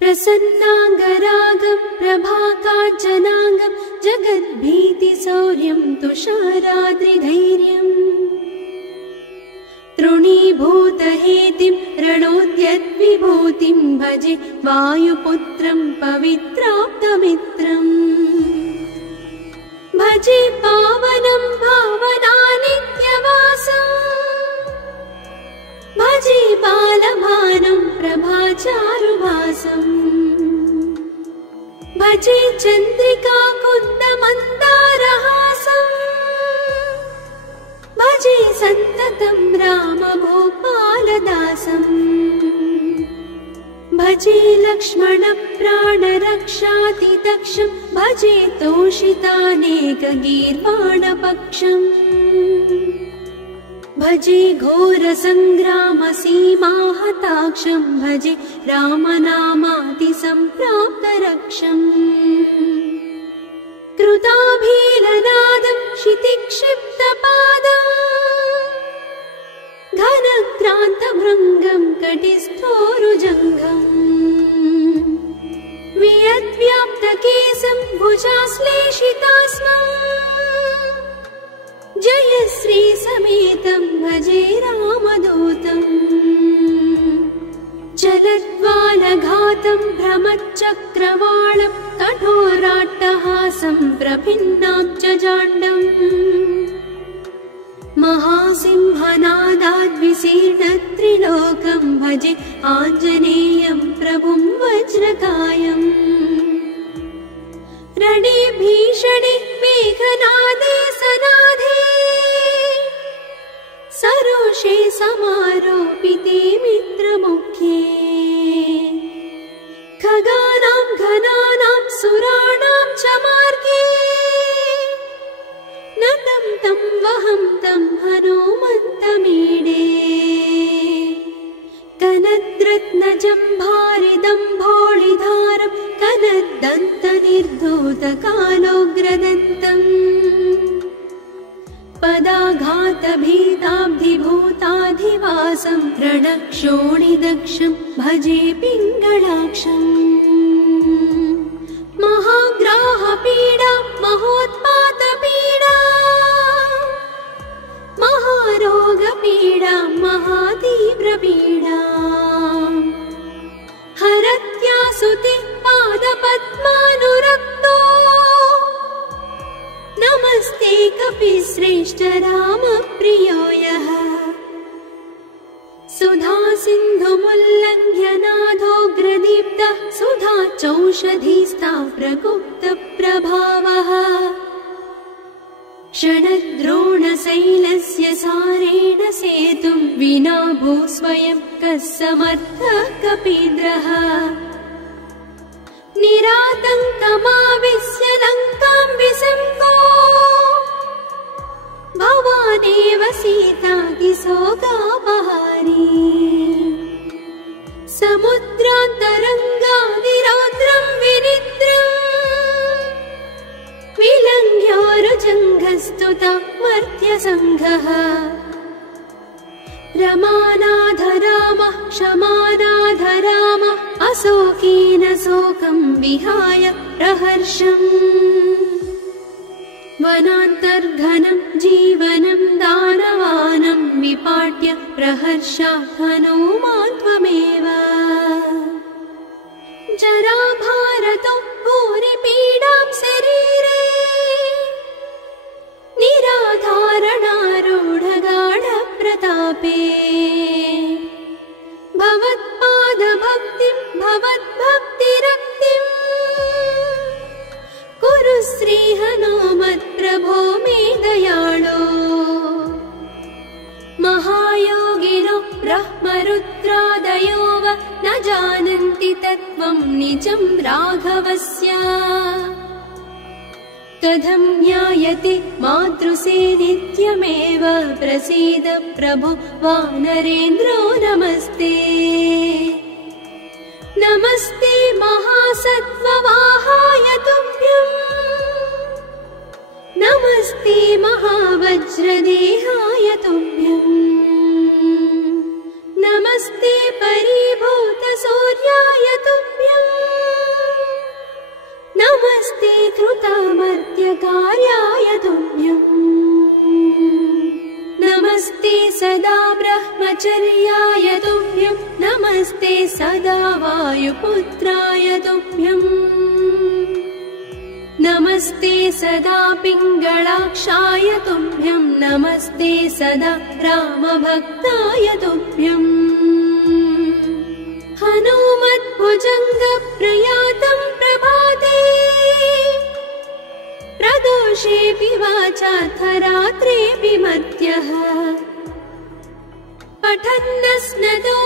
प्रसन्नाङ्गरागं प्रभाकाञ्चनाङ्गं जगद्भीतिशौर्यं तुषाराद्रिधैर्यम् तृणीभूतहेतिं रणोद्यद्विभूतिं भजे वायुपुत्रं पवित्राप्तमित्रम् भजे पावनं भावनानित्यवासम् भजे बालभानं प्रभाचारुभासम् भजे चन्द्रिका कुन्दमन्दारहासम् भजे सन्ततं रामभूपालदासम् भजे लक्ष्मणप्राणरक्षातिदक्षं भजे तोषितानेकगीर्वाणपक्षम् भजे घोरसङ्ग्रामसीमाहताक्षं भजे रामनामातिसम्प्राप्तरक्षम् कृताभीलनादं क्षितिक्षिप्तपादम् घनक्रान्तभृङ्गं कटिस्थोरुजङ्घम् वियद्व्याप्तकेशं भुजाश्लेषितास्मम् जयश्री समेतं भजे रामदूतम् चलद्वालघातं भ्रमच्चक्रवालं कठोराट्टहासं प्रभिन्नां च जाण्डम् महासिंहनादाद्विशीर्णत्रिलोकं भजे आञ्जनेयं प्रभुं वज्रकायम् रणे भीषणे मेघनादे सनाधे सरोषे समारोपिते मित्रमुख्ये खगानां घनानां सुराणां च मार्गे नतं तं वहं तं हनुमन्तमीडे कनद्रत्नजम्भारिदम्भोळिधारं कनद्दन्तनिर्धूतकालोग्रदन्तम् पदाघातभीताब्धिभूताधिवासं रणक्षोणिदक्षं भजे पिङ्गळाक्षम् महाग्राहपीडा महोत्पातपीडा महारोगपीडा महातीव्रपीडा हरत्यासुते पादपद्मानुरक्तो नमस्ते कपिश्रेष्ठ रामप्रियो यः सुधा सिन्धुमुल्लङ्घ्य नाथोग्रदीप्तः सुधा चौषधीस्था प्रगुप्तप्रभावः षडद्रोणशैलस्य सारेण सेतुं विना भूस्वयं कः समर्थः कपीन्द्रः निरातङ्कमाविश्य लङ्कां विसङ्गो भवानेव सीतातिशोकापहारी समुद्रान्तरङ्गादिरौद्रं विनिद्रम् विलङ्घ्योरुजङ्घस्तुता मर्त्यसङ्घः रमानाथ रामः क्षमानाथ रामः अशोकेन शोकं विहाय प्रहर्षम् वनान्तर्घनं जीवनं दानवानं विपाट्य प्रहर्षात् हनूमान् त्वमेव जराभारतो भूरिपीडां शरीरे निराधारणारूढगाढप्रतापे भवत्पादभक्तिं भवद्भक्तिरक्तिम् कुरु श्रीहनुमत्प्रभो मे दयाळो महायोगिनो ब्रह्मरुद्रादयो वा न जानन्ति तत्त्वं निजं राघवस्य कथं ज्ञायते मातृसे नित्यमेव प्रसीद प्रभो वानरेन्द्रो नमस्ते नमस्ते महासत्त्ववाहाय तुभ्यम् नमस्ते महावज्रदेहाय तुभ्यम् नमस्ते परीभूतसूर्याय तुभ्यम् ब्रह्मचर्याय तुभ्यं नमस्ते सदा वायुपुत्राय तुभ्यम् नमस्ते सदा पिङ्गलाक्षाय तुभ्यं नमस्ते सदा रामभक्ताय तुभ्यम् हनुमद्भुजङ्गप्रयातं प्रभाते प्रदोषेऽपि वाचार्थरात्रेऽपि मर्त्यः पठन्नस्नतो